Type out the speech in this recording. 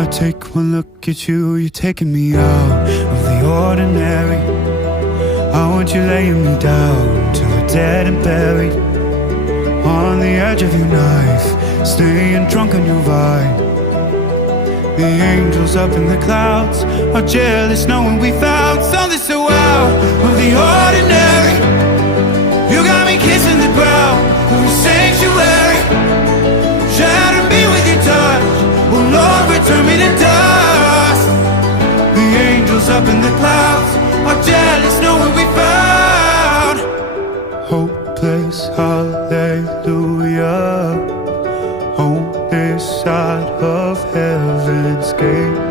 I take one look at you, you're taking me out of the ordinary. I want you laying me down till we're dead and buried, on the edge of your knife, staying drunk on your vine. The angels up in the clouds are jealous knowing we found something so out of the ordinary. You got me kissing the ground of a sanctuary, shatter me with your touch, oh Lord, return me to dust. The angels up in the clouds are jealous knowing we found hopeless hallelujah, home this side of heaven's gate.